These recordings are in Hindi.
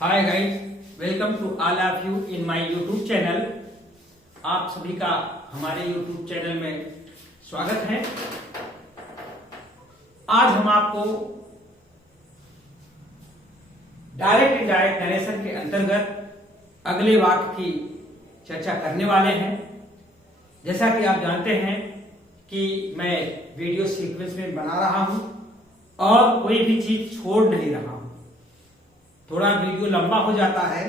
Hi guys, welcome to all of you in my YouTube channel. आप सभी का हमारे यूट्यूब चैनल में स्वागत है। आज हम आपको डायरेक्ट इनडायरेक्ट नरेशन के अंतर्गत अगले वाक्य की चर्चा करने वाले हैं। जैसा कि आप जानते हैं कि मैं वीडियो सीक्वेंस में बना रहा हूं और कोई भी चीज छोड़ नहीं रहा हूं। थोड़ा वीडियो लंबा हो जाता है,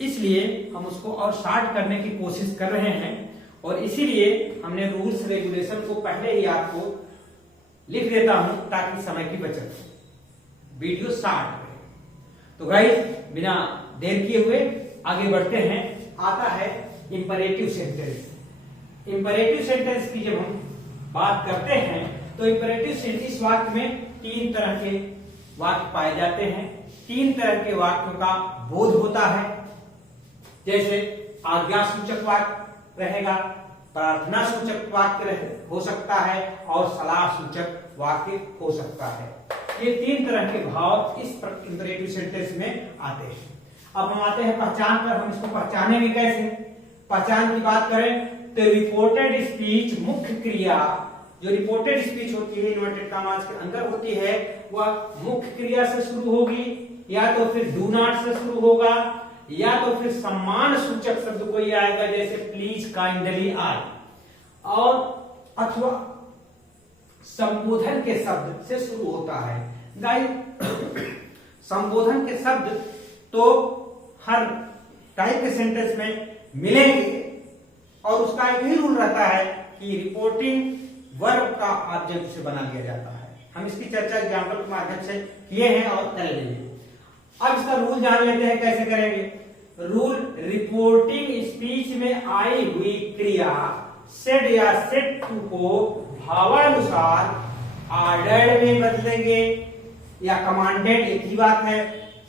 इसलिए हम उसको और शॉर्ट करने की कोशिश कर रहे हैं और इसीलिए हमने रूल्स रेगुलेशन को पहले ही आपको लिख देता हूं ताकि समय की बचत हो, वीडियो शॉर्ट रहे। तो गाइस, बिना देर किए हुए आगे बढ़ते हैं। आता है इंपरेटिव सेंटेंस। इंपरेटिव सेंटेंस की जब हम बात करते हैं तो इंपरेटिव सेंटेंस वाक्य में तीन तरह के वाक्य पाए जाते हैं। तीन तरह के वाक्यों का बोध होता है, जैसे आज्ञा सूचक वाक्य रहेगा, प्रार्थना सूचक वाक्य हो सकता है और सलाह सूचक वाक्य हो सकता है। ये तीन तरह के भाव इस इंपरेटिव सेंटेंस में आते हैं। अब हम आते हैं पहचान पर। हम इसको पहचानेंगे कैसे? पहचान की बात करें तो रिपोर्टेड स्पीच मुख्य क्रिया, जो रिपोर्टेड स्पीच होती है इन्वर्टेड कॉमास के अंदर होती है, वह मुख्य क्रिया से शुरू होगी, या तो फिर डू नॉट से शुरू होगा, या तो फिर सम्मान सूचक शब्द कोई आएगा जैसे प्लीज, काइंडली आए, और अथवा संबोधन के शब्द से शुरू होता है। गाइस, संबोधन के शब्द तो हर टाइप के सेंटेंस में मिलेंगे और उसका एक ही रूल रहता है कि रिपोर्टिंग वर्ब का ऑब्जेक्ट से बना लिया जाता है। हम इसकी चर्चा एग्जाम्पल के माध्यम से किए हैं और कर लेंगे। अब इसका रूल जान लेते हैं कैसे करेंगे। रूल, रिपोर्टिंग स्पीच में आई हुई क्रिया सेड या सेड टू को भावानुसार ऑर्डर्ड में बदलेंगे, या कमांडेड एक ही बात है,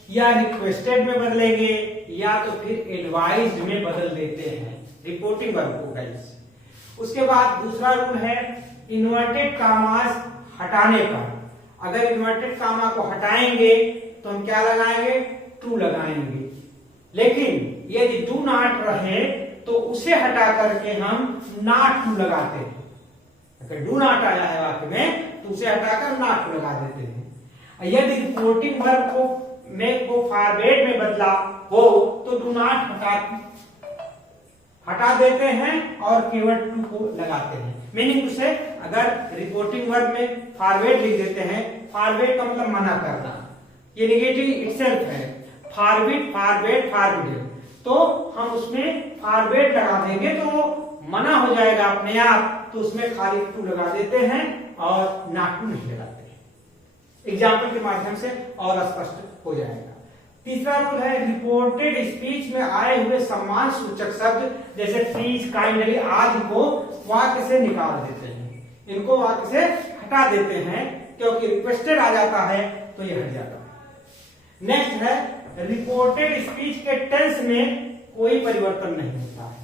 या रिक्वेस्टेड में बदलेंगे, या तो फिर एडवाइज्ड में बदल देते हैं रिपोर्टिंग वर्ब को। गाइस, उसके बाद दूसरा रूल है इन्वर्टेड कामास हटाने पर। अगर इन्वर्टेड कामा को हटाएंगे तो हम क्या लगाएंगे? टू लगाएंगे। लेकिन यदि डू नॉट रहे तो उसे हटा करके हम नॉट टू लगाते हैं। अगर डू नॉट आया है वाक्य में तो उसे हटाकर नॉट टू लगा देते हैं। यदि रिपोर्टिंग वर्ब को फॉरवर्ड में बदला हो तो डू नॉट हटा देते हैं और केवल टू को लगाते हैं। मीनिंग उसे अगर रिपोर्टिंग वर्ब में फॉरवर्ड लिख देते हैं, फॉरवर्ड का मतलब मना करना, ये नेगेटिव इटसेल्फ है। फॉरवर्ड, तो हम उसमें फॉरवर्ड लगा देंगे तो मना हो जाएगा अपने आप, तो उसमें खाली टू लगा देते हैं और नॉट टू नहीं लगाते। एग्जाम्पल के माध्यम से और स्पष्ट हो जाएगा। तीसरा रूल है रिपोर्टेड स्पीच में आए हुए सम्मान सूचक शब्द जैसे प्लीज, काइंडली आदि को वाक्य से निकाल देते हैं। इनको वाक्य से हटा देते हैं क्योंकि रिक्वेस्टेड आ जाता है तो ये हट जाता है। नेक्स्ट है रिपोर्टेड स्पीच के टेंस में कोई परिवर्तन नहीं होता है।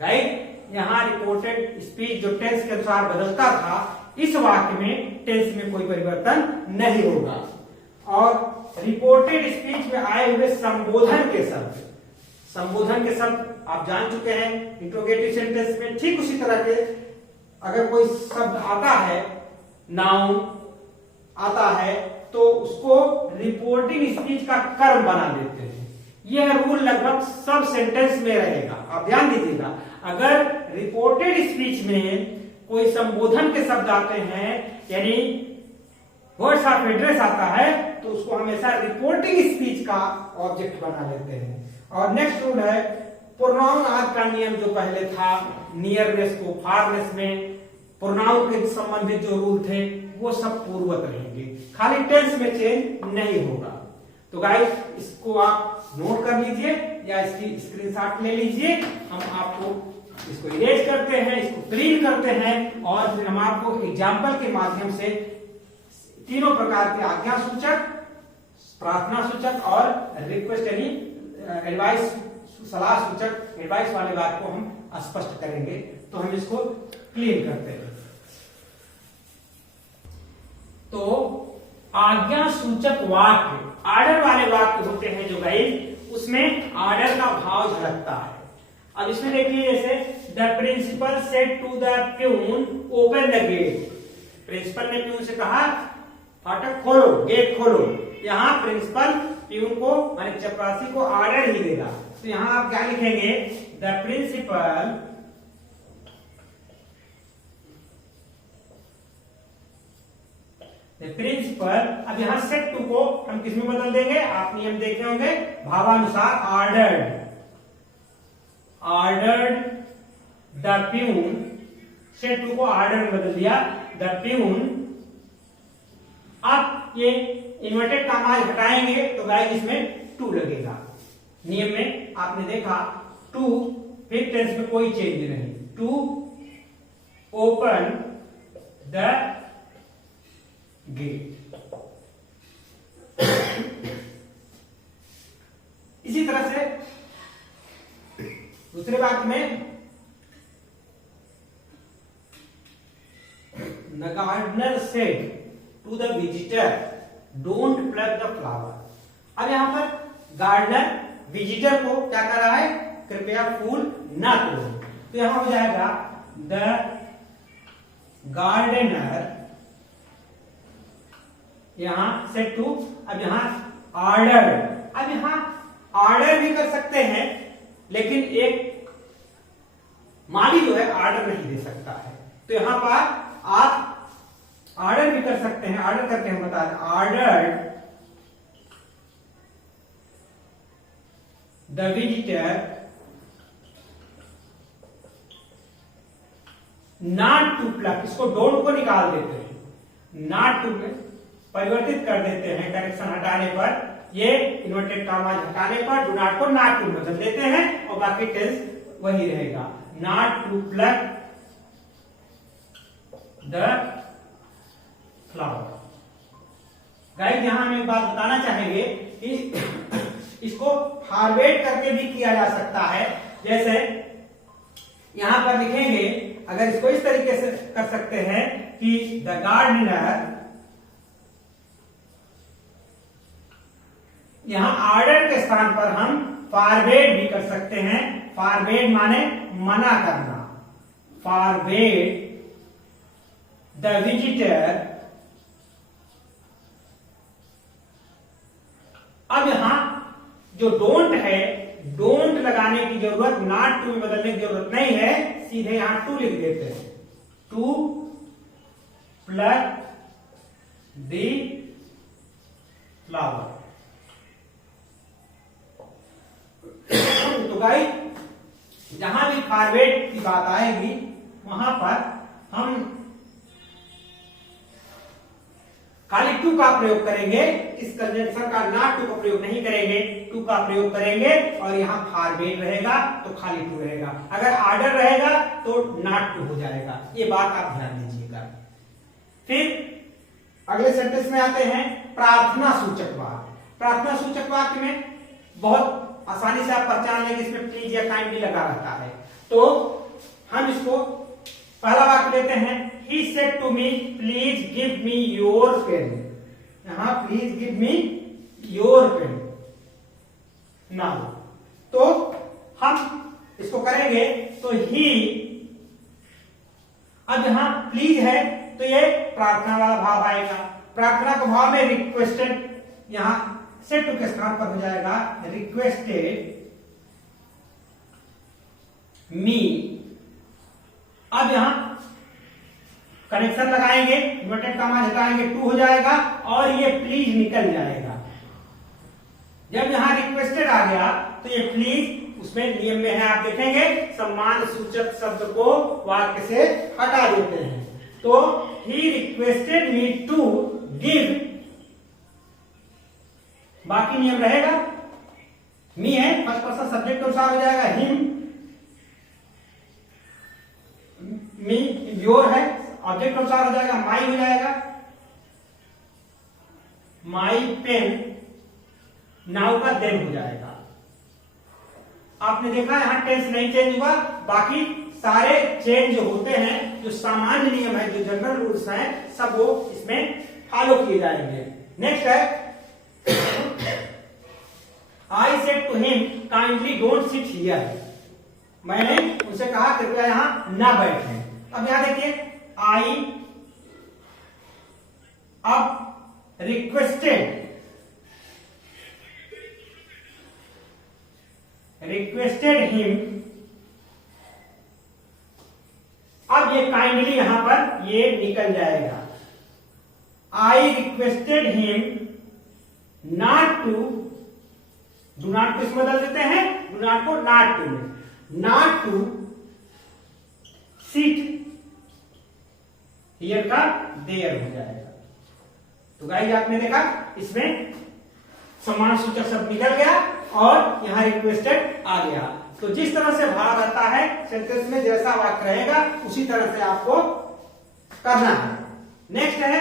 राइट, यहाँ रिपोर्टेड स्पीच जो टेंस के अनुसार बदलता था, इस वाक्य में टेंस में कोई परिवर्तन नहीं होगा। और रिपोर्टेड स्पीच में आए हुए संबोधन के शब्द आप जान चुके हैं इंट्रोगेटिव सेंटेंस में। ठीक उसी तरह के अगर कोई शब्द आता है, नाउन आता है, तो उसको रिपोर्टिंग स्पीच का कर्म बना देते हैं। यह रूल लगभग सब सेंटेंस में रहेगा, आप ध्यान दीजिएगा। अगर रिपोर्टेड स्पीच में कोई संबोधन के शब्द आते हैं, यानी वर्ड्स ऑफ एड्रेस आता है, तो उसको हमेशा रिपोर्टिंग स्पीच का ऑब्जेक्ट बना लेते हैं। और नेक्स्ट रूल है प्रोनाउन आदि का नियम जो पहले था, नियरनेस को फारनेस में प्रोनाउन के संबंधित जो रूल थे वो सब पूर्ववत रहेंगे, खाली टेंस में चेंज नहीं होगा। तो गाइस, इसको आप नोट कर लीजिए या इसकी स्क्रीनशॉट ले लीजिए। हम आपको इसको इरेज करते हैं, इसको क्लीन करते हैं और फिर हम आपको एग्जाम्पल के माध्यम से तीनों प्रकार के आज्ञा सूचक, प्रार्थना सूचक और रिक्वेस्ट यानी एडवाइस, सलाह सूचक, एडवाइस वाले बात को हम स्पष्ट करेंगे। तो हम इसको क्लीन करते हैं। तो आज्ञा सूचक वाक्य, ऑर्डर वाले वाक्य होते हैं जो गाइस, उसमें ऑर्डर का भाव झलकता है। अब इसमें देखिए जैसे the principal said to the peon open the gate, principal ने प्यून से कहा फाटक खोलो, गेट खोलो। यहाँ प्रिंसिपल प्यून को माने चपरासी को ऑर्डर ही देगा, तो यहाँ आप क्या लिखेंगे, द प्रिंसिपल अब यहाँ सेट टू को हम किस में बदल देंगे, आप नियम देखे होंगे, भावानुसार ordered the peon, set to को ऑर्डर में बदल दिया, द प्यून। अब ये इन्वर्टेड कॉमा हटाएंगे तो गाइस इसमें टू लगेगा। नियम में आपने देखा टू, फिर टेंस में कोई चेंज नहीं, टू ओपन द गेट। इसी तरह से दूसरे वाक्य में the gardener said to the visitor don't plug the flower. अब यहां पर गार्डनर विजिटर को क्या कर रहा है, कृपया फूल ना तोड़ो, तो यहां हो जाएगा द गार्डनर, यहां सेट टू, अब यहां ऑर्डर। अब यहां ऑर्डर भी कर सकते हैं, लेकिन एक माली जो है ऑर्डर नहीं दे सकता है, तो यहां पर आप ऑर्डर भी कर सकते हैं। ऑर्डर करके हम बता दें, order the visitor not to plug, इसको डोंट को निकाल देते हैं, नॉट टू परिवर्तित कर देते हैं, करेक्शन हटाने पर, ये इन्वर्टेड कॉमा हटाने पर डू नॉट को नॉट टू बदल देते हैं और बाकी टेंस वही रहेगा, not to plug the flower. Guys यहां हम एक बात बताना चाहेंगे कि इसको फॉरवर्ड करके भी किया जा सकता है। जैसे यहां पर लिखेंगे, अगर इसको इस तरीके से कर सकते हैं कि द गार्डनर, यहां ऑर्डर के स्थान पर हम फॉरवर्ड भी कर सकते हैं। फॉरवर्ड माने मना करना, फॉरवर्ड द विजिटर। अब यहां जो डोंट है, डोंट लगाने की जरूरत, नॉट टू में बदलने की जरूरत नहीं है, सीधे यहां टू लिख देते हैं, टू प्लग द फ्लावर। तो गाइस जहां भी फॉरवर्ड की बात आएगी वहां पर हम खाली टू का प्रयोग करेंगे, इस कंजंक्शन का नॉट टू का प्रयोग नहीं करेंगे, टू का प्रयोग करेंगे और यहाँ फॉरवर्ड रहेगा तो खाली टू रहेगा। अगर ऑर्डर रहेगा तो नॉट टू हो जाएगा, ये बात आप ध्यान दीजिएगा। फिर अगले सेंटेंस में आते हैं प्रार्थना सूचक वाक्य। प्रार्थना सूचक वाक्य में बहुत आसानी से आप पहचान लेंगे, इसमें प्लीज या काइंडली लगा रहता है, तो हम इसको पहला वाक्य लेते हैं, he said to me please give me your pen। यहां please give me your pen. Now तो हम इसको करेंगे तो ही, अब यहां प्लीज है तो ये प्रार्थना वाला भाव आएगा, प्रार्थना का भाव में रिक्वेस्टेड, यहां सेट टू के स्थान पर हो जाएगा रिक्वेस्टेड मी। अब यहां कनेक्शन लगाएंगे, इन्वर्टेड कॉमा हटाएंगे, टू हो जाएगा और ये प्लीज निकल जाएगा। जब यहां रिक्वेस्टेड आ गया तो ये प्लीज उसमें नियम में है, आप देखेंगे सम्मान सूचक शब्द को वाक्य से हटा देते हैं। तो he requested me to give, बाकी नियम रहेगा, मी है फर्स्ट पर्सन सब्जेक्ट अनुसार हो जाएगा, हिम, मी योर है ऑब्जेक्ट अनुसार हो जाएगा, माई हो जाएगा, माई पेन, नाउ का देन हो जाएगा। आपने देखा यहां टेंस नहीं चेंज हुआ, बाकी सारे चेंज होते हैं, जो सामान्य नियम है, जो जनरल रूल्स हैं, सब वो इसमें फॉलो किए जाएंगे। नेक्स्ट है I said to him kindly don't sit here, मैंने उनसे कहा कृपया यहां ना बैठे। अब यहां देखिए आई अब रिक्वेस्टेड हिम, अब ये काइंडली यहां पर ये निकल जाएगा। I requested him not to, do not को इसमें बदल देते हैं, डू नॉट को नॉट टू में, नॉट टू सिट हियर का देयर हो जाएगा। तो गाइस आपने देखा इसमें समान सूचक शब्द निकल गया और यहां रिक्वेस्टेड आ गया। तो जिस तरह से भाग आता है सेंटेंस में, जैसा वाक्य रहेगा उसी तरह से आपको करना है। नेक्स्ट है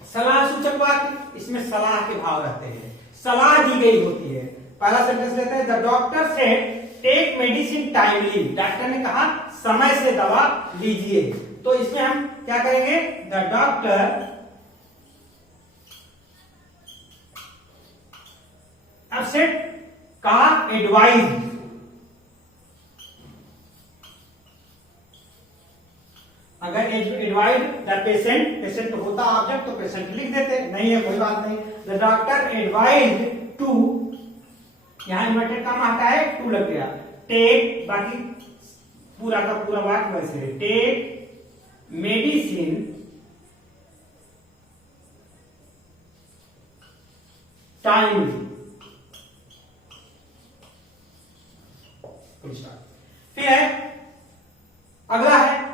सलाह सूचक वाक्य, इसमें सलाह के भाव रहते हैं, सलाह दी गई होती है। पहला सेंटेंस लेते हैं, the doctor said take medicine timely, doctor ने कहा समय से दवा लीजिए। तो इसमें हम क्या करेंगे, द डॉक्टर अब सेड कहा एडवाइज, अगर एडवाइज द पेशेंट, पेशेंट होता ऑब्जेक्ट तो पेशेंट लिख देते, नहीं है कोई बात नहीं। द डॉक्टर एडवाइज टू, यहां इन्वर्टेड कॉमा हटा है, टू लग गया, टेक, बाकी पूरा का पूरा वाक्य वैसे है, टेक मेडिसिन टाइमली। फिर है अगला है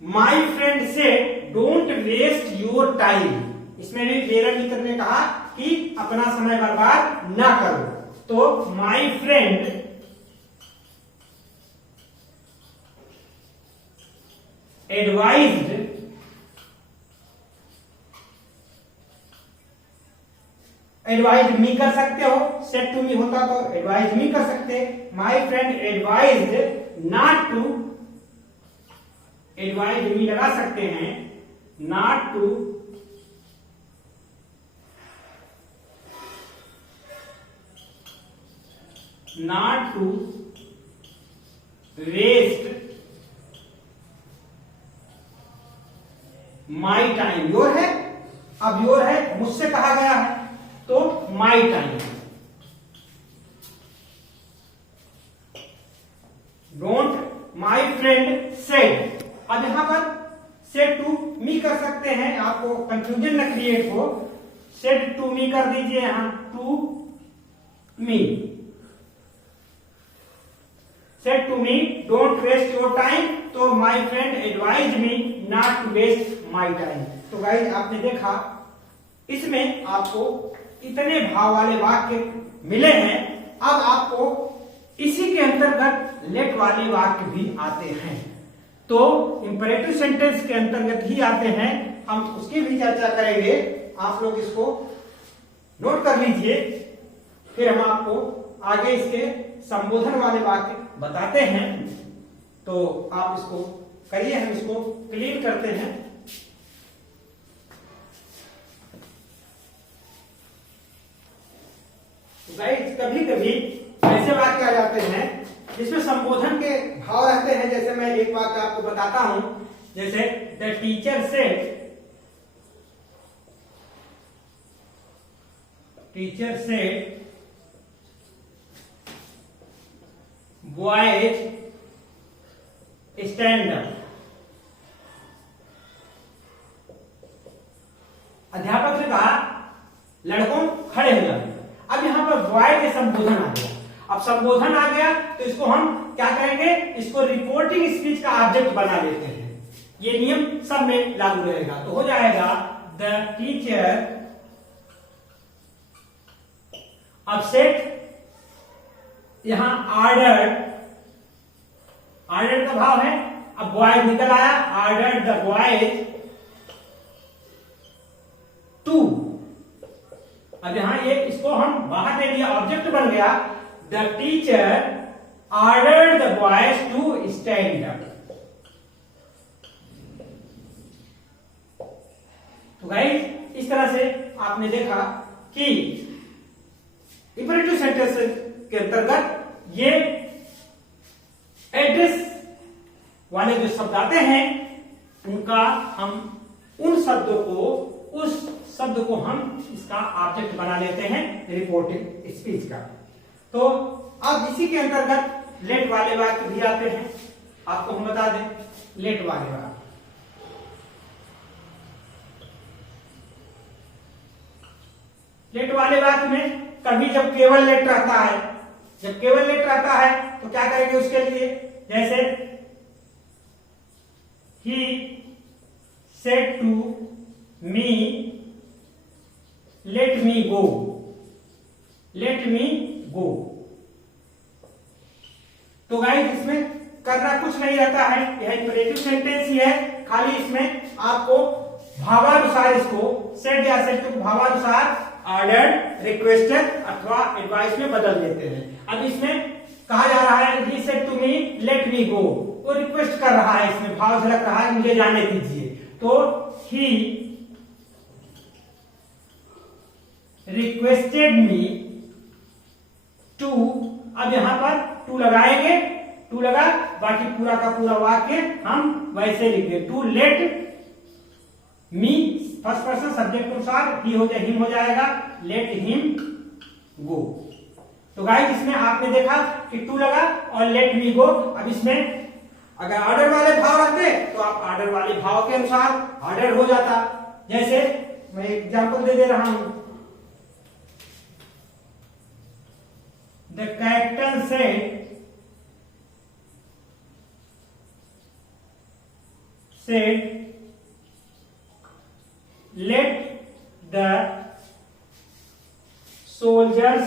माई फ्रेंड से डोंट वेस्ट योर टाइम, इसमें भी क्लियर लिखकर ने कहा कि अपना समय बर्बाद ना करो। तो my friend advised advise me कर सकते हो, सेट टू मी होता तो एडवाइज मी कर सकते। My friend advised not to, advise me लगा सकते हैं, not to waste my time. Your है, अब योर है मुझसे कहा गया है तो my time. Don't my friend said, अब यहां पर सेड टू मी कर सकते हैं, आपको कंफ्यूजन न क्रिएट हो, सेड टू मी कर दीजिए, यहां to me, said to me don't waste your time, तो my friend advise me not to waste my time. तो गाइस आपने देखा इसमें आपको इतने भाव वाले वाक्य मिले हैं। अब आपको इसी के अंतर्गत लेट वाले वाक्य भी आते हैं, तो इंपरेटिव सेंटेंस के अंतर्गत ही आते हैं, हम उसकी भी चर्चा करेंगे। आप लोग इसको नोट कर लीजिए, फिर हम आपको आगे इसके संबोधन वाले वाक्य बताते हैं। तो आप इसको करिए, हम इसको क्लीन करते हैं। गाइस कभी कभी ऐसे वाक्य आ जाते हैं जिसमें संबोधन के भाव रहते हैं। जैसे मैं एक वाक्य आपको बताता हूं, जैसे the teacher said boys stand up, अध्यापक ने कहा लड़कों खड़े हो जाओ। अब यहां पर बॉय के संबोधन आ गया। अब संबोधन आ गया तो इसको हम क्या करेंगे, इसको रिपोर्टिंग स्पीच का ऑब्जेक्ट बना लेते हैं। ये नियम सब में लागू रहेगा, तो हो जाएगा द टीचर अपसेट, यहां ऑर्डर का भाव है, अब बॉयज निकल आया, ऑर्डर द बॉयज टू, अब यहां ये इसको हम बाहर ले लिया, ऑब्जेक्ट बन गया, the teacher ordered the boys to stand up. तो गाइस इस तरह से आपने देखा कि इंपरेटिव सेंटेंस के अंतर्गत ये एड्रेस वाले जो शब्द आते हैं उनका हम उन शब्दों को उस शब्द को हम इसका ऑब्जेक्ट बना लेते हैं रिपोर्टिंग स्पीच का। तो अब इसी के अंतर्गत लेट वाले वाक्य भी आते हैं। आपको हम बता दें लेट वाले वाक्य। लेट वाले वाक्य में कभी जब केवल लेट रहता है, जब केवल लेट रहता है तो क्या करेंगे उसके लिए, जैसे he said to me let me go, let me go। तो गाइस इसमें करना कुछ नहीं रहता है, यह इंपरेटिव सेंटेंस ही है, खाली इसमें आपको भावानुसार इसको सेड या सेड को भावानुसार ऑर्डर्ड, रिक्वेस्टेड अथवा एडवाइस में बदल देते हैं। अब इसमें कहा जा रहा है he said to me let me go, वो रिक्वेस्ट कर रहा है, इसमें भाव झलक रहा है मुझे जाने दीजिए। तो he requested me to, अब यहां पर टू लगाएंगे, टू लगा, बाकी पूरा का पूरा वाक्य हम वैसे लिख दें, to let me first person subject अनुसार ही हो जाए, हिम हो जाएगा, लेट हिम गो। तो गाइस इसमें आपने देखा कि टू लगा और लेट मी गो। अब इसमें अगर ऑर्डर वाले भाव रहते तो आप ऑर्डर वाले भाव के अनुसार ऑर्डर हो जाता। जैसे मैं एग्जांपल दे रहा हूं, the captain said let the soldiers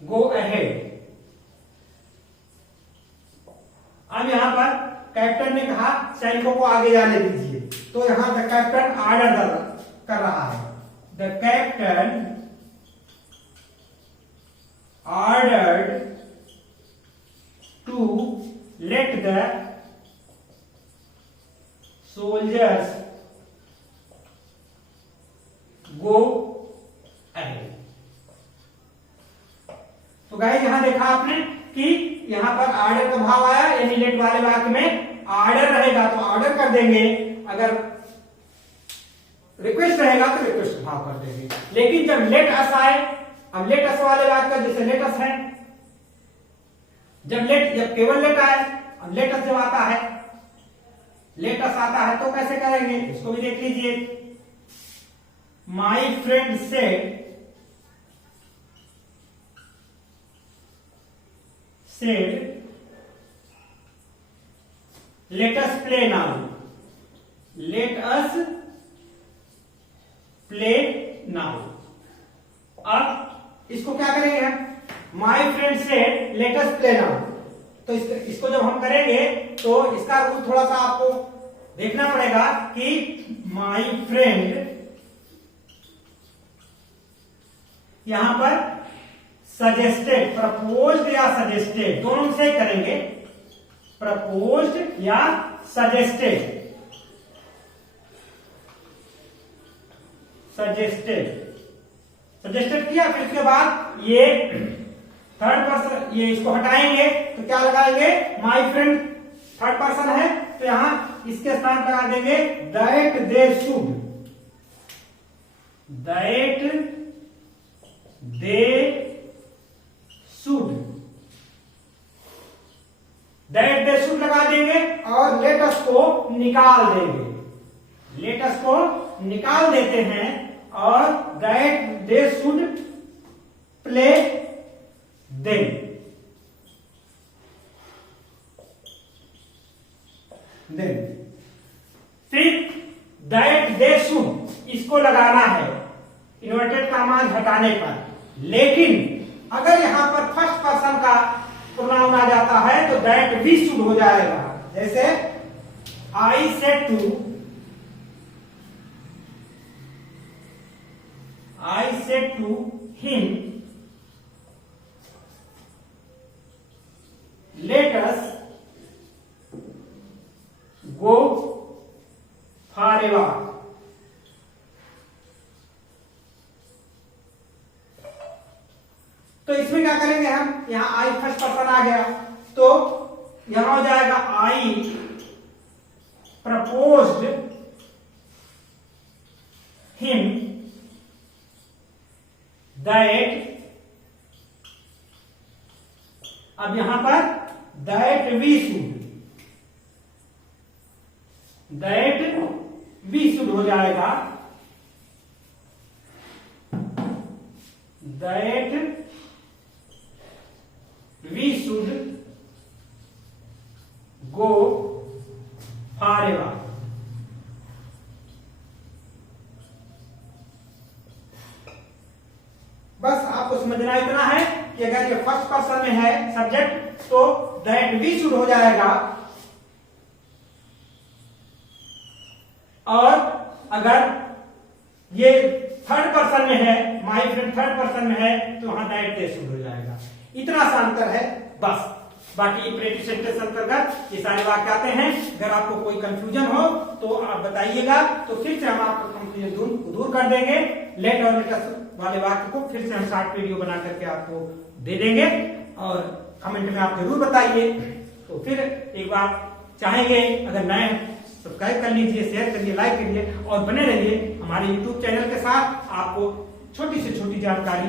go ahead। अब यहां पर कैप्टन ने कहा सैनिकों को आगे जाने दीजिए, तो यहां द कैप्टन ऑर्डर कर रहा है, the captain ordered to let the soldiers go ahead. तो गाइस यहां देखा आपने कि यहां पर ऑर्डर का भाव आया, यानी लेट वाले वाक्य में ऑर्डर रहेगा तो ऑर्डर कर देंगे, अगर रिक्वेस्ट रहेगा तो रिक्वेस्ट भाव कर देंगे। लेकिन जब लेट अस आए, अब लेट अस वाले वाक्य जैसे लेट अस है, जब केवल लेट आए, अब लेट अस जब आता है, लेट अस आता है तो कैसे करेंगे, इसको भी देख लीजिए। My friend said let us play now, let us play now। अब इसको क्या करेंगे हम, my friend said let us play now, तो इसको जब हम करेंगे तो इसका रूल थोड़ा सा आपको देखना पड़ेगा कि माई फ्रेंड यहां पर सजेस्टेड, प्रपोज्ड या सजेस्टेड दोनों से करेंगे, प्रपोज्ड या सजेस्टेड, सजेस्टेड किया, फिर उसके बाद ये थर्ड पर्सन, ये इसको हटाएंगे तो क्या लगाएंगे, माई फ्रेंड थर्ड पर्सन है तो यहां इसके स्थान पर लगा देंगे that they should, that they should, that they should लगा देंगे और लेट अस को निकाल देंगे, लेट अस को निकाल देते हैं और that they should play them, फिर दैट दे शुड इसको लगाना है इन्वर्टेड कॉमा हटाने पर। लेकिन अगर यहां पर फर्स्ट पर्सन का प्रोनाउन आ जाता है तो दैट वी शुड हो जाएगा। जैसे I said to him let us go for a walk. तो इसमें क्या करेंगे हम, यहाँ आई फर्स्ट पर्सन आ गया तो यहां हो जाएगा आई प्रपोज्ड हिम दैट, अब यहां पर दैट वी शुड हो जाएगा, that we should go forever. बस आपको समझना इतना है कि अगर ये फर्स्ट पर्सन में है सब्जेक्ट तो दैट वी शुड हो जाएगा, और अगर ये थर्ड पर्सन में है, माय फ्रेंड थर्ड पर्सन में है, तो वहां दैट दे शुड हो जाएगा। इतना सा अंतर है बस। बाकी प्रेजेंट सेंटेंस अंतर्गत ये सारे वाक्य आते हैं। अगर आपको कोई कंफ्यूजन हो तो आप बताइएगा, तो फिर से हम आपको कंफ्यूजन दूर कर देंगे। लेट और लेटेस्ट वाले वाक्य को फिर से हम शॉर्ट वीडियो बना करके आपको दे देंगे, और कमेंट में आप जरूर बताइए। तो फिर एक बार चाहेंगे, अगर नए सब्सक्राइब कर लीजिए, शेयर करिए, लाइक करिए और बने रहिए हमारे यूट्यूब चैनल के साथ। आपको छोटी से छोटी जानकारी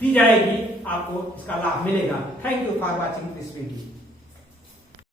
दी जाएगी, आपको इसका लाभ मिलेगा। Thank you for watching this video.